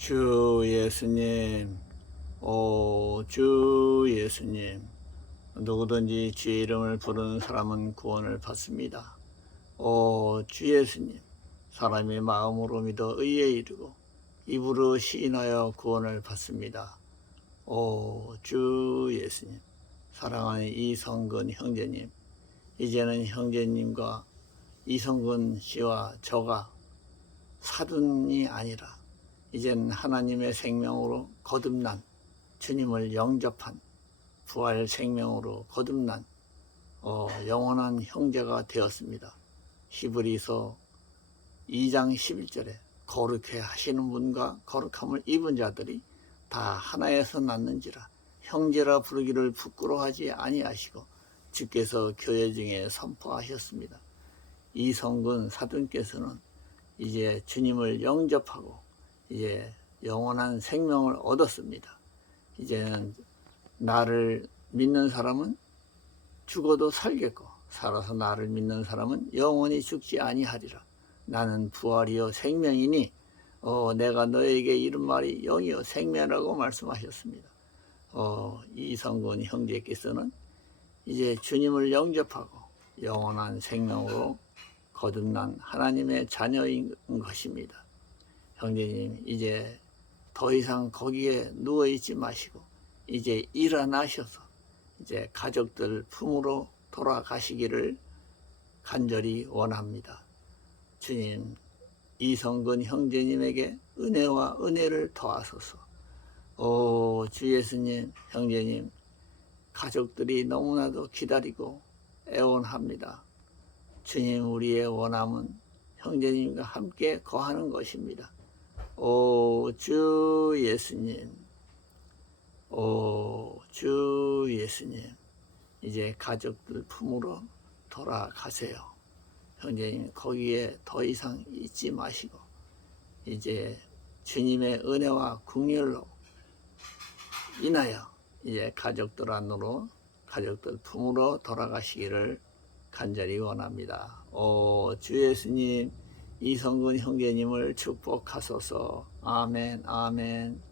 주 예수님, 오, 주 예수님. 누구든지 주의 이름을 부르는 사람은 구원을 받습니다. 오, 주 예수님. 사람이 마음으로 믿어 의에 이르고 입으로 시인하여 구원을 받습니다. 오, 주 예수님. 사랑하는 이성근 형제님. 이제는 형제님과 이성근 씨와 저가 사둔이 아니라 이젠 하나님의 생명으로 거듭난 주님을 영접한 부활 생명으로 거듭난 어, 영원한 형제가 되었습니다. 히브리서 2장 11절에 거룩해 하시는 분과 거룩함을 입은 자들이 다 하나에서 났는지라 형제라 부르기를 부끄러워하지 아니하시고 주께서 교회 중에 선포하셨습니다. 이성근 사돈께서는 이제 주님을 영접하고 이제 영원한 생명을 얻었습니다. 이제는 나를 믿는 사람은 죽어도 살겠고 살아서 나를 믿는 사람은 영원히 죽지 아니하리라. 나는 부활이요 생명이니 어, 내가 너에게 이른 말이 영이요 생명이라고 말씀하셨습니다. 어, 이성근 형제께서는 이제 주님을 영접하고 영원한 생명으로 거듭난 하나님의 자녀인 것입니다. 형제님, 이제 더 이상 거기에 누워 있지 마시고, 이제 일어나셔서, 이제 가족들 품으로 돌아가시기를 간절히 원합니다. 주님, 이성근 형제님에게 은혜와 은혜를 더하소서. 오, 주 예수님, 형제님, 가족들이 너무나도 기다리고 애원합니다. 주님, 우리의 원함은 형제님과 함께 거하는 것입니다. 오, 주 예수님. 오, 주 예수님. 이제 가족들 품으로 돌아가세요. 형제님, 거기에 더 이상 있지 마시고, 이제 주님의 은혜와 국률로 인하여 이제 가족들 안으로, 가족들 품으로 돌아가시기를 간절히 원합니다. 오, 주 예수님, 이성근 형제님을 축복하소서. 아멘, 아멘.